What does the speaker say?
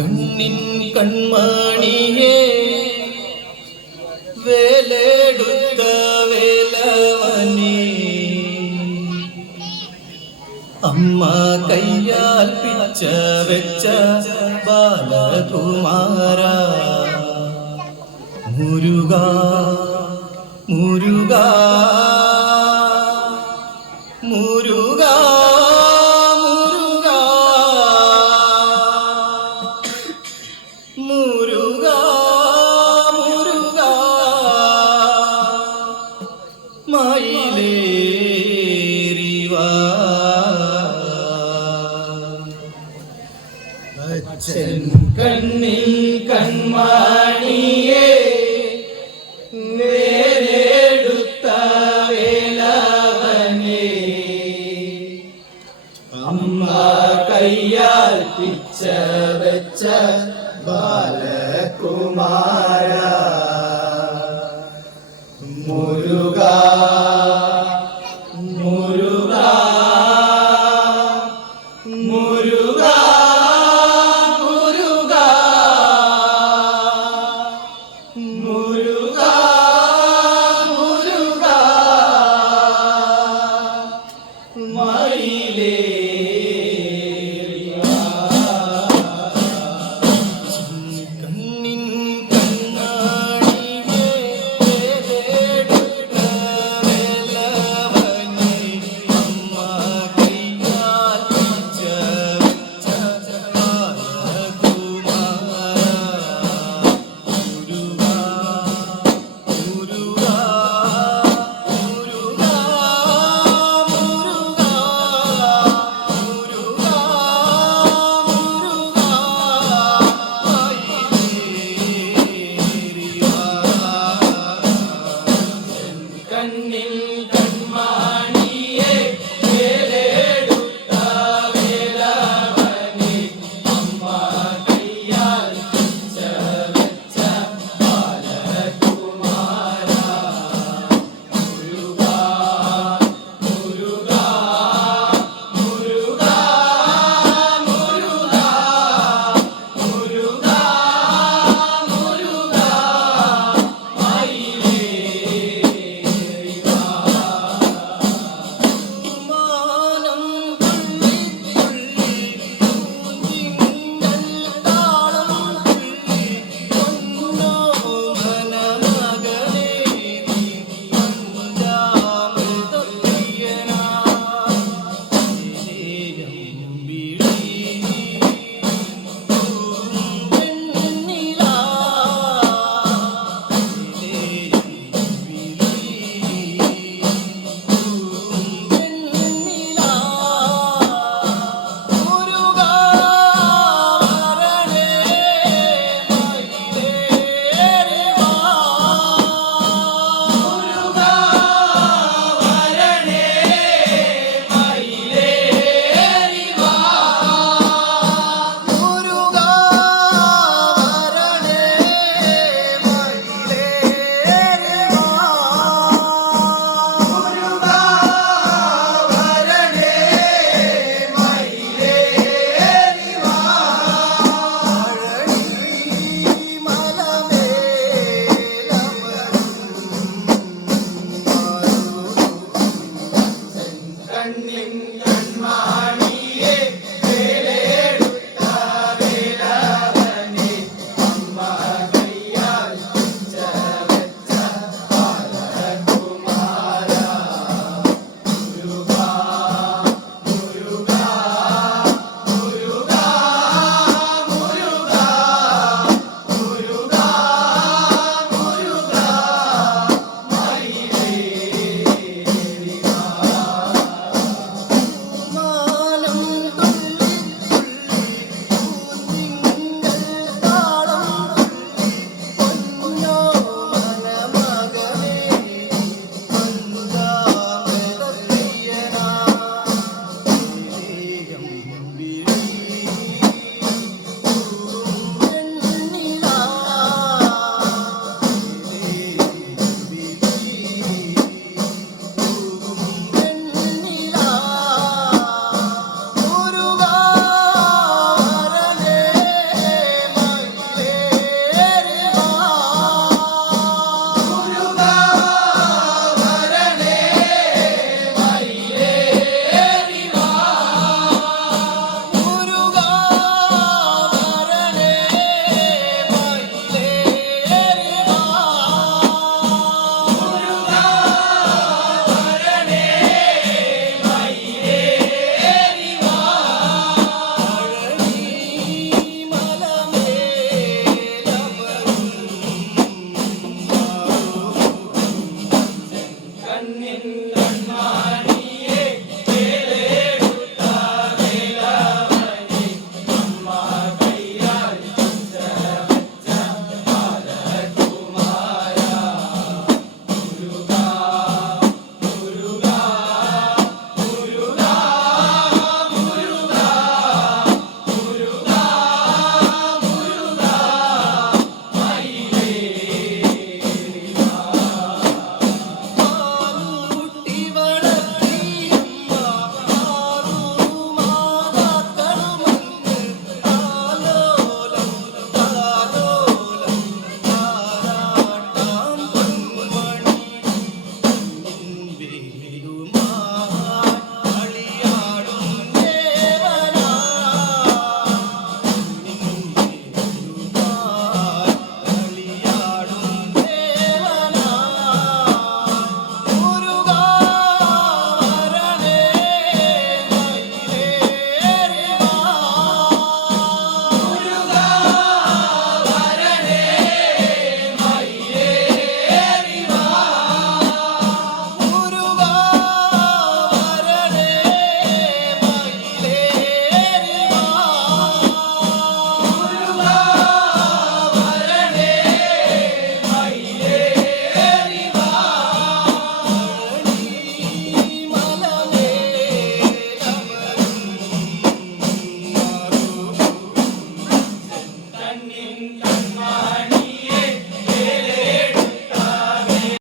കണ്ണിൻ കൺമാണിയേ വേലെടുത്ത വേലവനേ. അമ്മ കയ്യാൽ പിച്ച വെച്ച ബാലകുമാര. മുരുക മുരുക. അച്ഛൻ കണ്ണിൽ കൺമാണിയേ നേരെടുത്ത വേലാവനെ. അമ്മ കയ്യാൽ പിച്ച വെച്ച ബാലകുമാര തന്നിൻ